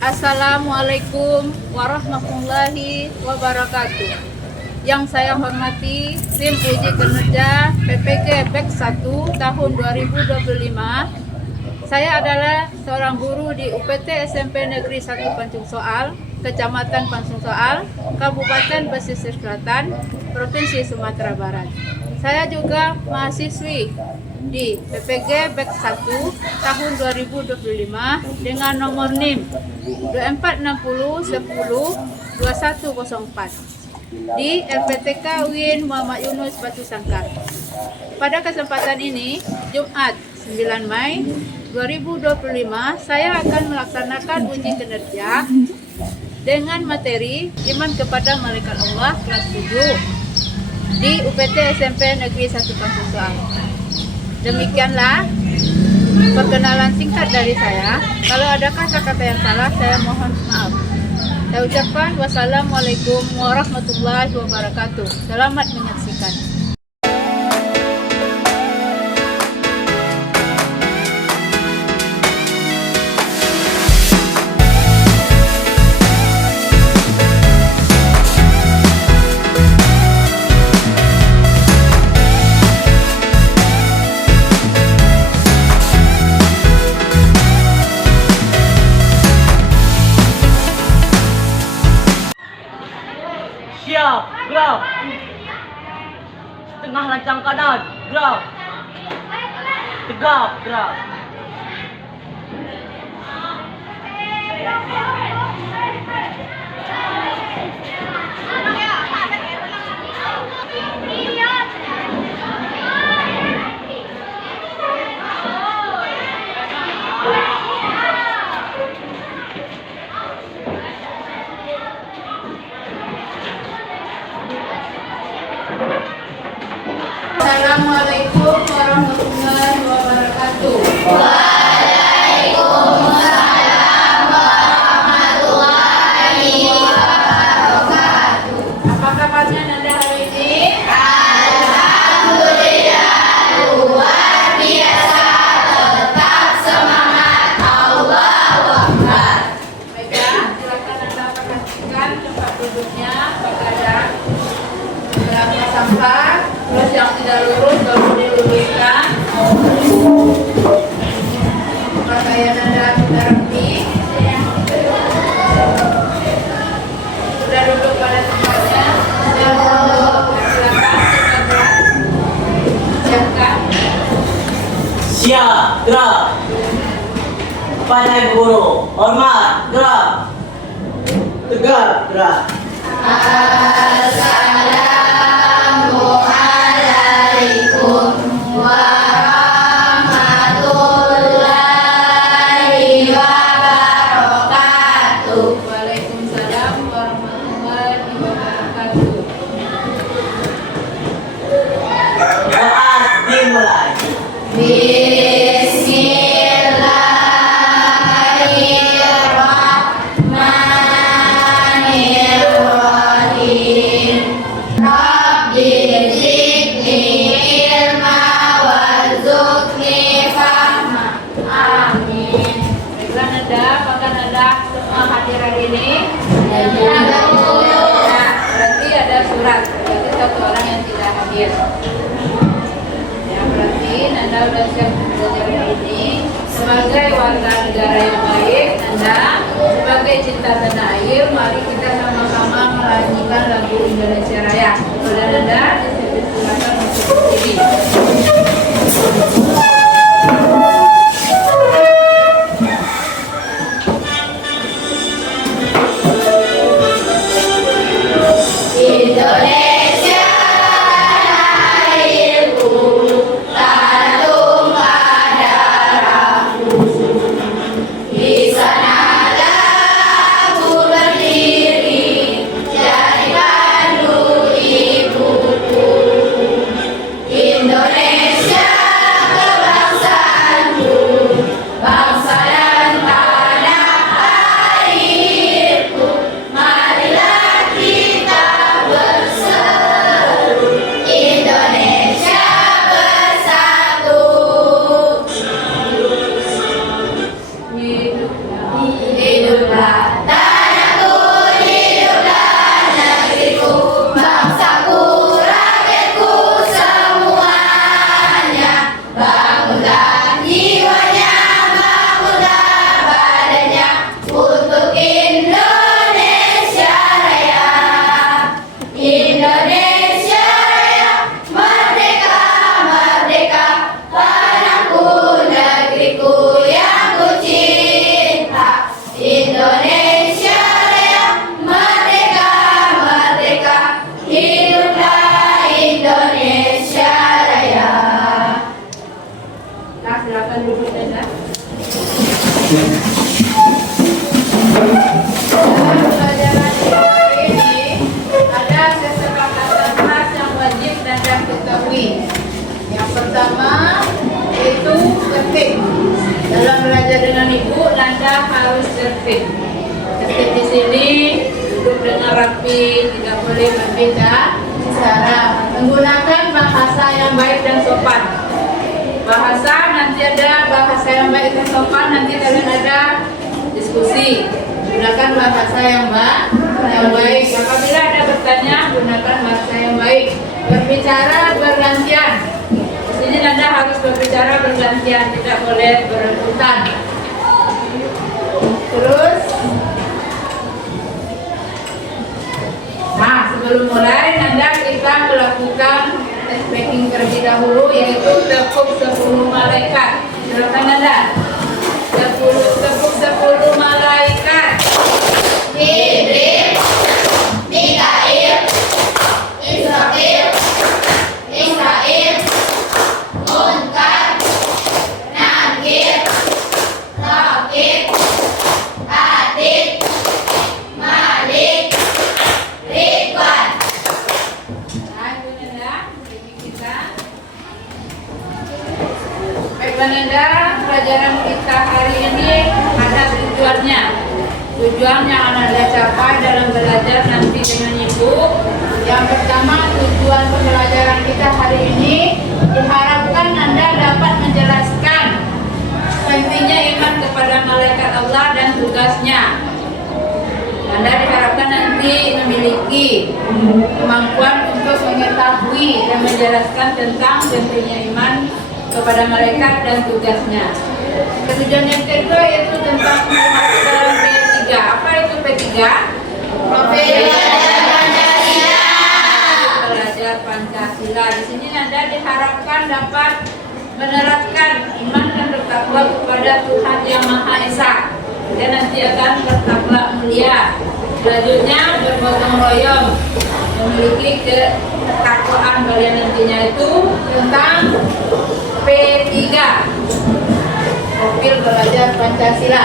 Assalamualaikum warahmatullahi wabarakatuh. Yang saya hormati tim uji kinerja PPG BEK 1 tahun 2025. Saya adalah seorang guru di UPT SMP Negeri 1 Pancung Soal, Kecamatan Pancung Soal, Kabupaten Pesisir Selatan, Provinsi Sumatera Barat. Saya juga mahasiswi di PPG BEK 1 tahun 2025 dengan nomor NIM 2460102104 di LPTK UIN Muhammad Yunus Batu Sangkar. Pada kesempatan ini, Jumat 9 Mei 2025, saya akan melaksanakan uji kinerja dengan materi Iman kepada Malaikat Allah kelas 7 di UPT SMP Negeri 1 Pancung Soal. Demikianlah perkenalan singkat dari saya. Kalau ada kata-kata yang salah, saya mohon maaf. Saya ucapkan wassalamualaikum warahmatullahi wabarakatuh. Selamat menyaksikan. Siap, gerak. Setengah lancang kanan, gerak. Tegap, gerak. Assalamualaikum warahmatullahi wabarakatuh. Waalaikumsalam warahmatullahi wabarakatuh. Apa kabarnya Nanda hari ini? Alhamdulillah luar biasa, tetap semangat, Allahu Akbar. Baiklah, silakan Anda perhatikan tempat duduknya, pakaian, belakang sampah, terus yang tidak lurus baru diluruskan. Pakaian Anda sudah rapi. Sudah duduk pada tempatnya. Silakan kita siapkan. Siap, gerak. Pada Ibu Guru, hormat, gerak. Tegap, gerak. Assalamualaikum warahmatullahi wabarakatuh. Waalaikumsalam warahmatullahi wabarakatuh. Doa dimulai. Bismillahirrahmanirrahim. Rabbi zidni ilma warzuqni fahma. Amin. Baiklah Nanda, apakah Nanda semua hadir hari ini? Ya. Berarti ada surat, berarti satu orang yang tidak hadir. Ya, berarti Nanda sudah siap belajar hari ini. Sebagai warga negara yang baik, Nanda sebagai cinta tanah air, mari kita sama-sama menyanyikan lagu Indonesia Raya. Kepada Nanda, silakan untuk berdiri. Indonesia airku, tanah tumpah darahku. Di sanalah aku berdiri, jadikan dulu ibuku. tertib. Tertib di sini duduk dengan rapi, tidak boleh berbeda cara. Menggunakan bahasa yang baik dan sopan. Bahasa nanti ada bahasa yang baik dan sopan, nanti kalian ada diskusi. Gunakan bahasa yang baik. Apabila ada bertanya, gunakan bahasa yang baik. Berbicara bergantian. Di sini Anda harus berbicara bergantian, tidak boleh berebutan. Terus, nah sebelum mulai Anda kita melakukan tes packing terlebih dahulu, yaitu tepuk 10 malaikat. Silakan Anda. Tepuk 10 malaikat. Jibril, Mikail, Israfil, Israil, Munkar, Nakir, Rakib, Atid, Malik, Ridwan. Nah, itu Nanda, ini kita. Baik Nanda, pelajaran kita hari ini ada tujuannya. Tujuan yang Anda capai dalam belajar nanti dengan Ibu. Yang pertama, tujuan pembelajaran kita hari ini diharapkan Anda dapat menjelaskan pentingnya iman kepada malaikat Allah dan tugasnya. Anda diharapkan nanti memiliki kemampuan untuk mengetahui dan menjelaskan tentang pentingnya iman kepada malaikat dan tugasnya. Tujuan yang kedua yaitu tentang dalam P3. Apa itu P3? Belajar Pancasila. Di sini Anda diharapkan dapat menerapkan iman dan bertakwa kepada Tuhan Yang Maha Esa. Dan nanti akan berakhlak mulia. Selanjutnya bergotong royong, memiliki ketakwaan kalian nantinya itu tentang P3. Profil belajar Pancasila.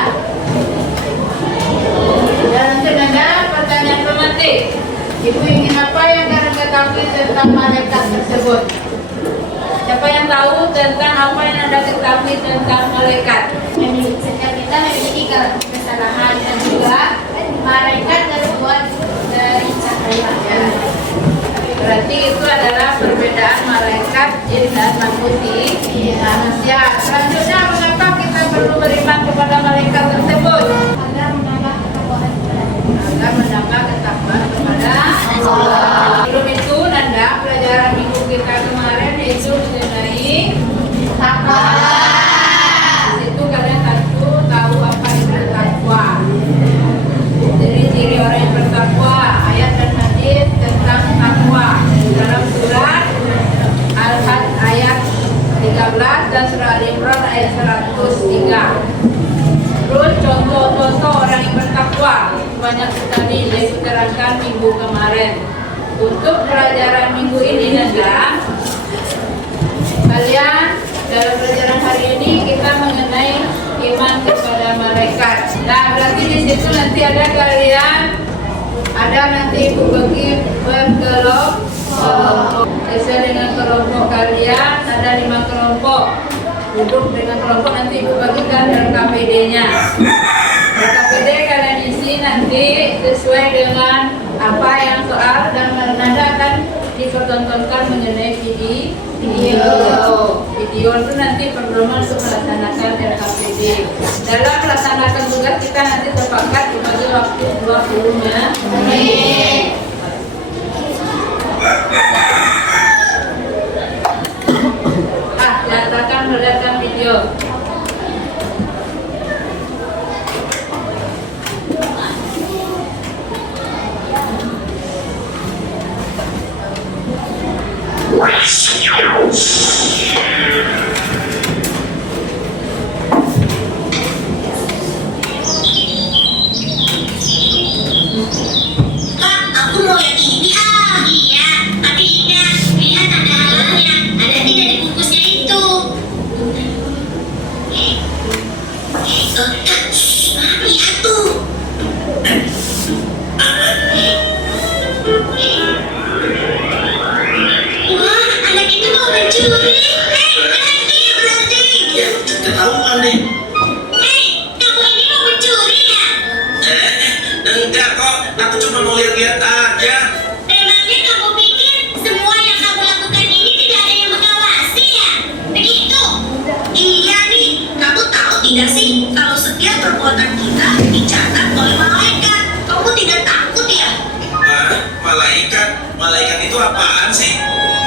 Dan untuk Anda pertanyaan romantik. Ibu ingin apa yang kalian ketahui tentang malaikat tersebut? Siapa yang tahu tentang apa yang Anda ketahui tentang malaikat? Setiap kita memiliki kesalahan dan juga malaikat terbuat dari cahaya. Berarti itu adalah perbedaan malaikat jin dan manusia. Selanjutnya, mengapa kita perlu beriman kepada malaikat tersebut? Agar menambah ketakwaan kepada Allah. Sebelum itu, Nanda, pelajaran minggu kita kemarin yaitu mengenai takwa. Di situ kalian tahu apa itu takwa. Jadi ciri orang yang bertakwa, ayat dan hadis tentang takwa dalam surat Al-Hajj ayat 13 dan surah Al-Imran ayat 103. Terus contoh-contoh orang yang bertakwa banyak sekali yang diterangkan minggu kemarin. Untuk pelajaran minggu ini Nanda, kalian dalam pelajaran hari ini kita mengenai iman kepada malaikat. Nah, berarti di situ nanti ada kalian, ada nanti ibu bagi berkelompok. Sesuai dengan kelompok kalian ada 5 kelompok. Duduk dengan kelompok nanti ibu bagikan dalam KPD-nya. KPD kalian isi nanti sesuai dengan apa yang soal dan Nanda akan dipertontonkan mengenai video itu nanti pedoman untuk melaksanakan LKPD. Dalam melaksanakan tugas kita nanti sepakat dibagi waktu 20 menit. Nyatakan melihatkan video. Aku mau yang ini. Iya, tapi ingat, lihat ada halangnya. Ada tidak di bungkusnya itu? Lihat tuh. Wah, anak itu mau mencuri. Berhenti. Ya, ketahuan nih. Kamu ini mau mencuri ya? Enggak kok, aku cuma mau lihat-lihat aja. Memangnya kamu pikir semua yang kamu lakukan ini tidak ada yang mengawasi ya? Begitu? Iya nih, kamu tahu tidak sih kalau setiap perbuatan kita dicatat oleh malaikat? Kamu tidak takut ya? Malaikat? Malaikat itu apaan sih?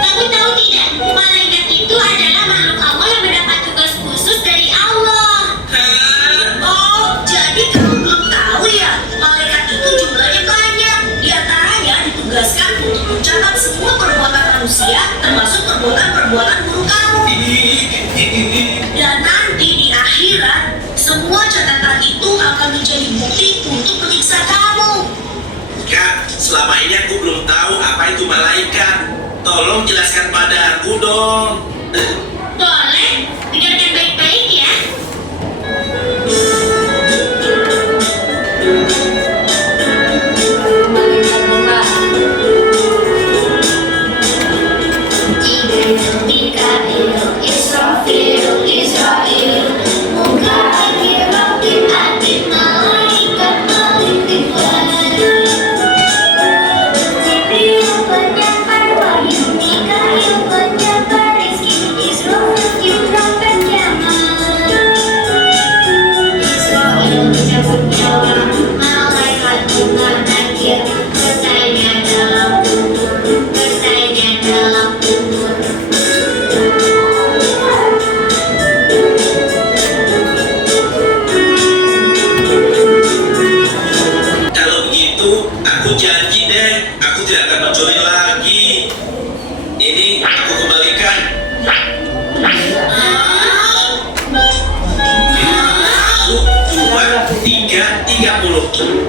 Kamu tahu tidak? Malaikat itu adalah makhluk Allah yang mendapat tugas khusus dari Allah. Hah? Oh, jadi kamu belum tahu ya? Malaikat itu jumlahnya banyak. Di antaranya ditugaskan untuk mencatat semua perbuatan manusia, termasuk perbuatan-perbuatan buruk kamu. Dan nanti di akhirat, semua catatan itu akan menjadi bukti untuk menyiksa kamu. Kak, selama ini aku belum tahu apa itu malaikat. Tolong jelaskan padaku dong. Boleh? Dengarkan baik-baik ya. Mikail, Israfil, Israel, Mukail, Rabbin, Atin, Malaikat, Malik, Jibril penyampar wahyu, Mikail penyampar rezeki, Israfil kiram penjaman, Israel menyambut nyawa, Malaikat menakir, bertanya dalam kubur, bertanya dalam kubur. Kalau begitu, aku janji deh, aku tidak akan mencuri lagi. Ini aku kembalikan. Satu, dua, tiga, 30.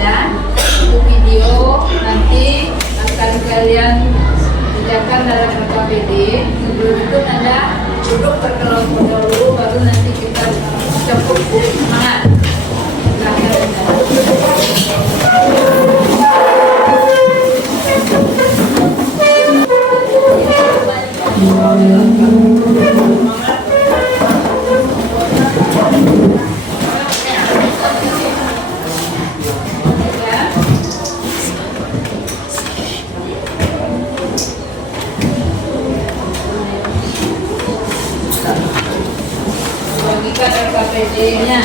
Dan untuk video nanti akan kalian kerjakan dalam KPD. Sebelum itu Anda duduk berkelompok dulu, baru nanti kita campur semangat. Silahkan bagikan RKPD-nya.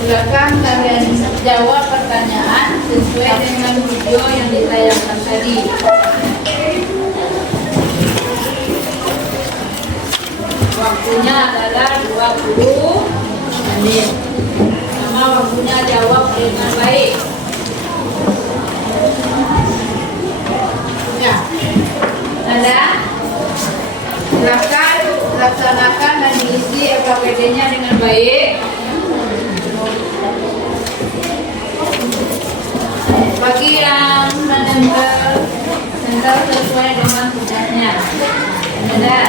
Silakan kalian jawab pertanyaan sesuai dengan video yang ditayangkan tadi. Waktunya adalah 20 menit. Sama waktunya jawab dengan baik. Ya, ada. Silakan laksanakan dan diisi RKPD-nya dengan baik. Bagi yang menempel sesuai dengan tugasnya. Ada.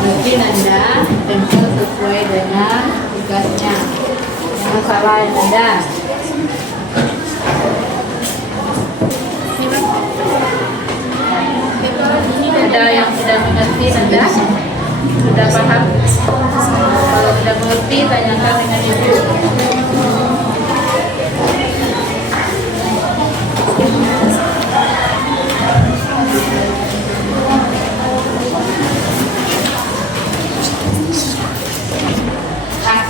Mungkin Anda tempel sesuai dengan tugasnya. Jangan salahin Anda. Tempel ini dan ada yang tidak mengerti Nanda? Sudah paham? Kalau tidak mengerti, tanyakan dengan ibu.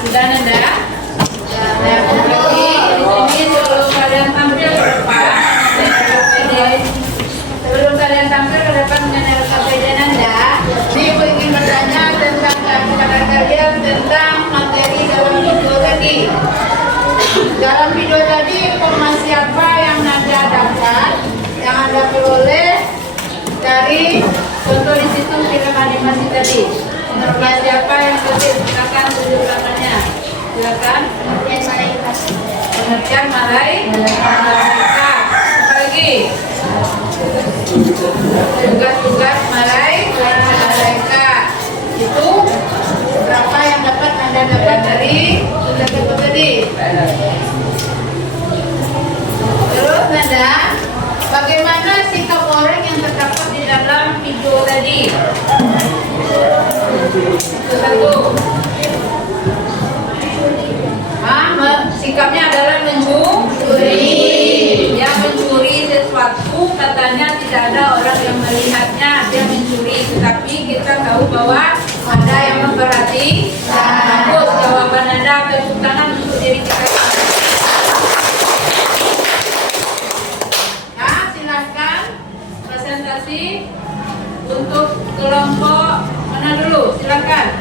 Sudah Nanda? Saya berbagi ini sebelum kalian tampil ke depan. Sebelum kalian tampil ke depan mengenai LKPD Nanda, Ibu ingin bertanya tentang keadaan kalian tentang materi dalam video tadi. Dalam video tadi informasi apa yang Nanda dapat, yang Anda peroleh dari contoh di situ film animasi tadi. Informasi apa yang penting? Silakan tunjukkannya. Silakan. Pengertian malaikat. Apa lagi? Tugas-tugas malaikat. Itu berapa yang dapat Anda dapat dari tugas itu tadi? Terus Nanda, bagaimana sikap orang yang terdapat di dalam video tadi? Satu. Sikapnya adalah mencuri. Dia mencuri sesuatu, katanya tidak ada orang yang melihatnya, dia mencuri. Tetapi kita tahu bahwa ada yang memperhati. Bagus, jawaban Anda. Tepuk tangan untuk diri kita. Nah, silakan presentasi untuk kelompok mana dulu, silakan.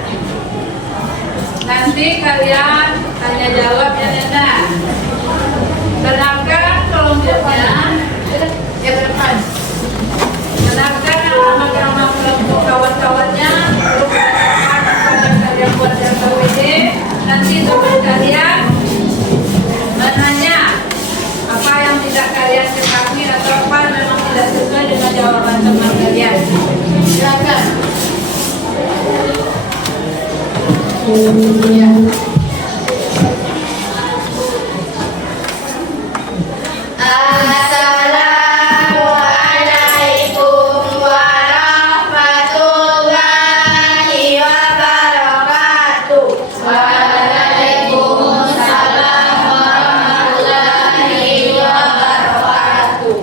Nanti kalian tanya jawab ya Nanda. Kenalkan kelompoknya ya ke depan. Kenalkan nama-nama kelompok kawan-kawannya. Lalu kalian kalian buat LKPD. Nanti teman kalian menanya apa yang tidak kalian ketahui atau apa memang tidak sesuai dengan jawaban teman kalian. Silakan. Ya. Assalamualaikum warahmatullahi wabarakatuh. Waalaikumsalam warahmatullahi wabarakatuh.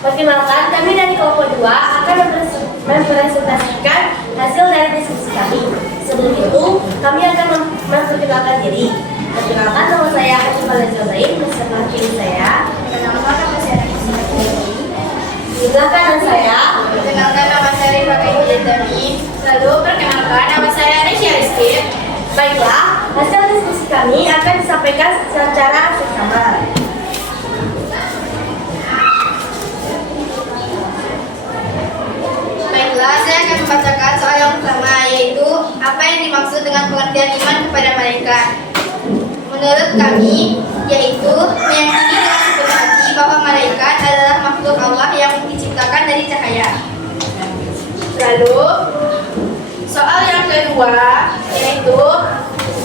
Perkenalkan, kami dari kelompok 2 akan mempresentasikan hasil dari diskusi kami. Sebelum itu, kami akan memperkenalkan diri. Perkenalkan, nama saya Haji Valencia Zain, beserta tim saya. Perkenalkan, nama saya Sebelah kanan saya. Perkenalkan, nama saya Rifai Hidayatani. Lalu, perkenalkan, nama saya Nesya Rizky. Baiklah, hasil diskusi kami akan disampaikan secara seksama. Saya akan membacakan soal yang pertama, yaitu apa yang dimaksud dengan pengertian iman kepada malaikat. Menurut kami, yaitu meyakini dengan sepenuh hati bahwa malaikat adalah makhluk Allah yang diciptakan dari cahaya. Lalu, soal yang kedua, yaitu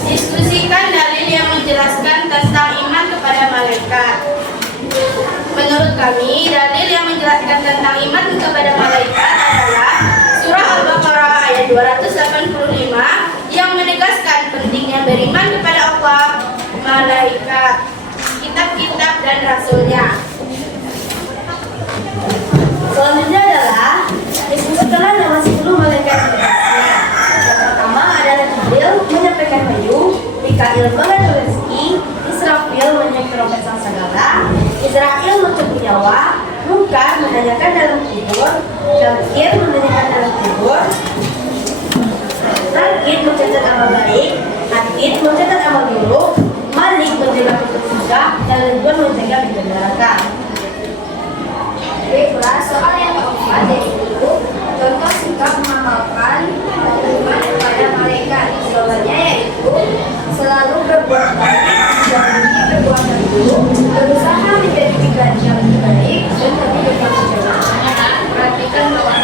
diskusikan dalil yang menjelaskan tentang iman kepada malaikat. Menurut kami, dalil yang menjelaskan tentang iman kepada malaikat adalah Surah Al-Baqarah ayat 285 yang menegaskan pentingnya beriman kepada Allah, malaikat, kitab-kitab dan rasulnya. Selanjutnya adalah diskusikanlah nama 10 malaikat tugasnya. Yang pertama adalah Jibril menyampaikan wahyu, Mikail mengatur rezeki, Israfil menyebut trompet sangsagara, Israel mencabut nyawa, Munkar menanyakan dalam kubur, Nakir menanyakan dalam kubur, Nakir mencatat amal baik, Atid mencatat amal buruk, Malik menjaga pintu surga, dan Ridwan menjaga pintu neraka. Baiklah, soal yang keempat yaitu contoh sikap mengamalkan iman kepada malaikat. Jawabannya yaitu selalu berbuat baik, menjauhi perbuatan buruk, berusaha menjadi pribadi yang lebih baik, dan lebih bertanggung jawab. Perhatikan bahwa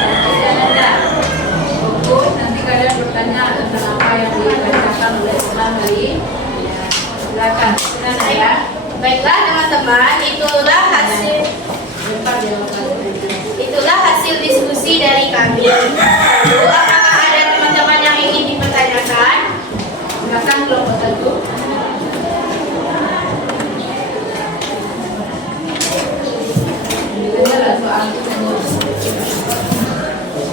dan Anda. Fokus, nanti kalian bertanya tentang apa yang dibacakan oleh Imam tadi. Silakan. Baiklah teman-teman, itulah hasil tempat jawabannya. Itulah hasil diskusi dari kami. Lalu, apakah ada teman-teman yang ingin dipertanyakan? Silakan kelompok 1. Inilah soal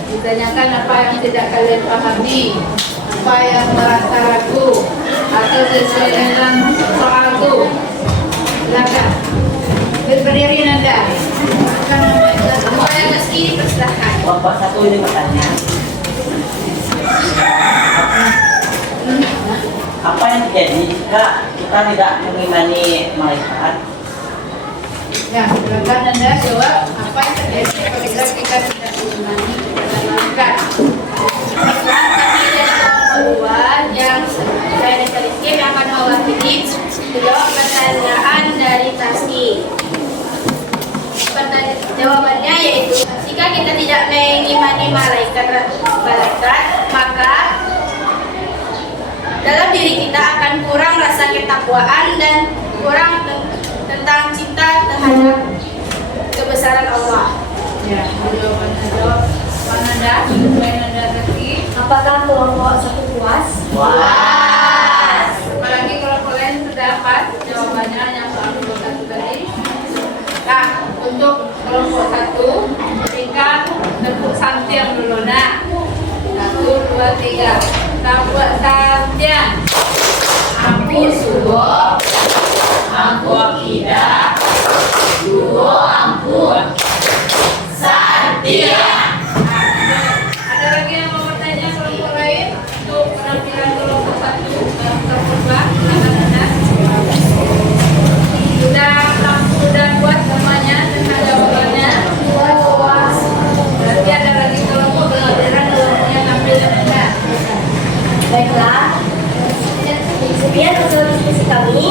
ditanyakan apa yang tidak kalian pahami, apa yang merasa ragu atau sesuai dengan soal itu. Silakan berdiri Nanda. Akan membaca Semua yang meski dipersilahkan. Kelompok 1 ini bertanya. Apa yang terjadi jika kita tidak mengimani malaikat? Ya, silakan Anda jawab apa yang terjadi apabila kita tidak mengimani kepada malaikat. Baiklah, kami dari kelompok 2 yang saya dan Rizky yang akan mewakili menjawab pertanyaan dari Tasi. Jawabannya yaitu jika kita tidak mengimani malaikat, maka dalam diri kita akan kurang rasa ketakwaan dan kurang tentang cinta terhadap kebesaran Allah. Ya, jawabannya jawab Nanda, supaya Nanda Zaki. Apakah kelompok 1 puas? Wah. Apalagi kelompok lain sudah pas jawabannya yang soal kelompok 1 tadi. Nah, untuk kelompok 1 berikan tepuk santiang dulu nak. 1, 2, 3. Tepuk santiang. Aku subuh, aku akidah, subuh ampun, santiang. Ada lagi yang mau bertanya kelompok lain untuk penampilan kelompok 1 dan kelompok 2? Sudah buat semuanya tentang jawabannya? Berarti ada lagi kelompok giliran kelompoknya tampil dan Anda. Baiklah, sekian hasil diskusi kami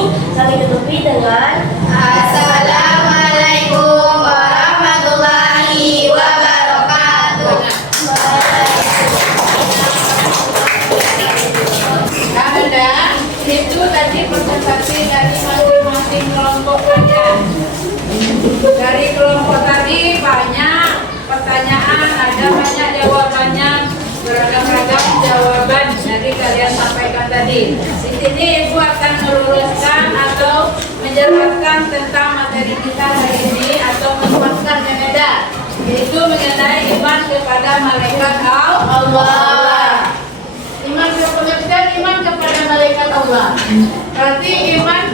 tutupi dengan Assalamualaikum warahmatullahi wabarakatuh. Nah, Anda, itu tadi presentasi dari masing-masing kelompok kalian. Dari kelompok tadi banyak pertanyaan, ada banyak jawabannya, beragam-ragam jawaban dari kalian sampaikan tadi. Di sini Ibu akan meluruskan atau menjelaskan tentang materi kita hari ini atau menguatkan yang ada, yaitu mengenai iman kepada malaikat Allah. Iman kepada malaikat Allah. Berarti iman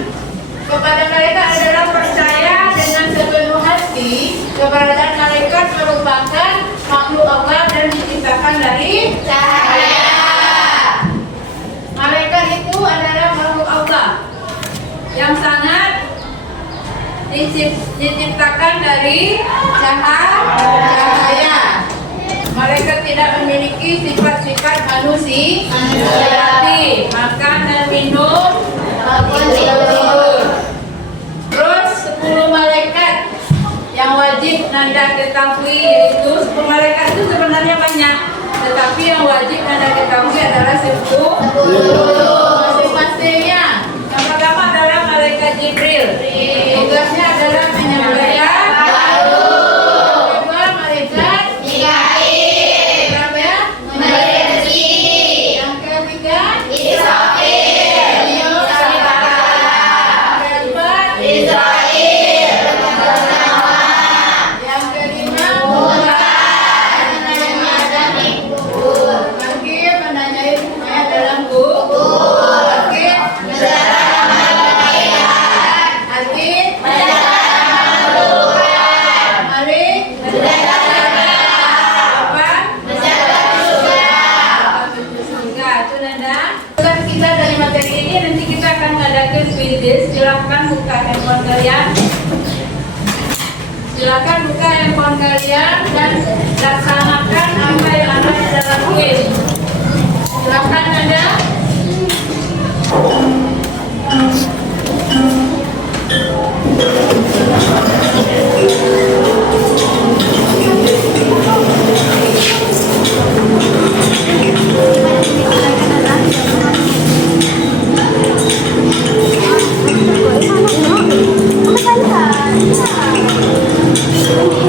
kepada malaikat adalah percaya dengan sepenuh hati keberadaan malaikat merupakan makhluk Allah dan diciptakan dari cahaya. Malaikat itu adalah makhluk Allah yang sangat diciptakan dari cahaya. Malaikat tidak memiliki sifat-sifat manusia, makan dan minum maupun tidur. Terus 10 malaikat yang wajib Nanda ketahui, yaitu 10 malaikat itu sebenarnya banyak, tetapi yang wajib Nanda ketahui adalah 10. Masing-masingnya yang pertama adalah malaikat Jibril. Tugasnya adalah menyampaikan. Silakan buka handphone kalian dan laksanakan apa yang ada di dalam kuis. Silakan Anda. Thank you.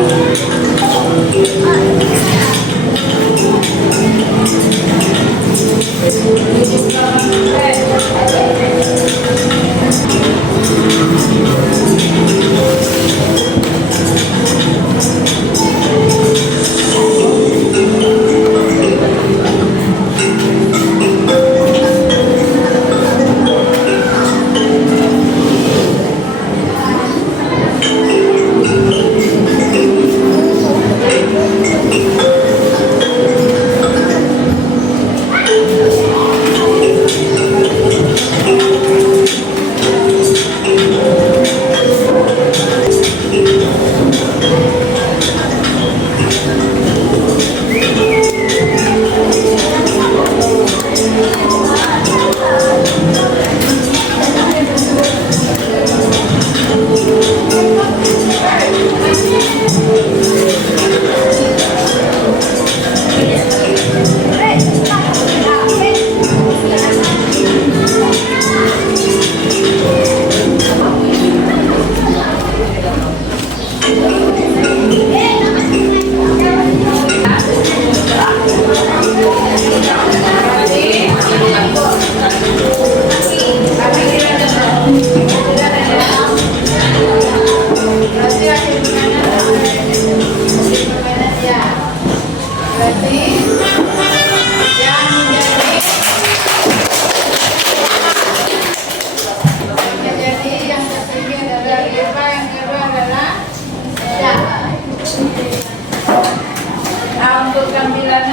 Untuk tampilan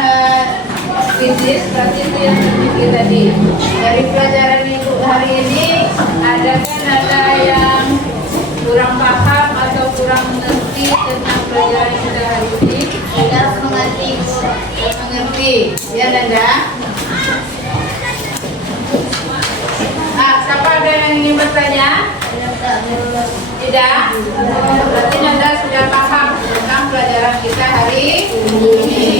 bisnis berarti itu yang terpikir tadi. Dari pelajaran minggu hari ini ada yang kurang paham atau kurang mengerti tentang pelajaran kita hari ini? Tidak mengerti. Mengerti, ya Nanda? Siapa ada yang ingin bertanya? Tidak? Berarti Nanda sudah paham tentang pelajaran kita hari ini.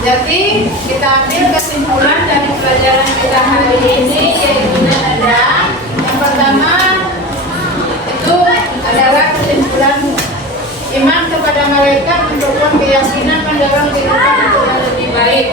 Jadi kita ambil kesimpulan dari pelajaran kita hari ini, yaitu Nanda. Yang pertama itu adalah kesimpulan iman kepada malaikat mendukung keyakinan mendorong kehidupan untuk yang lebih baik.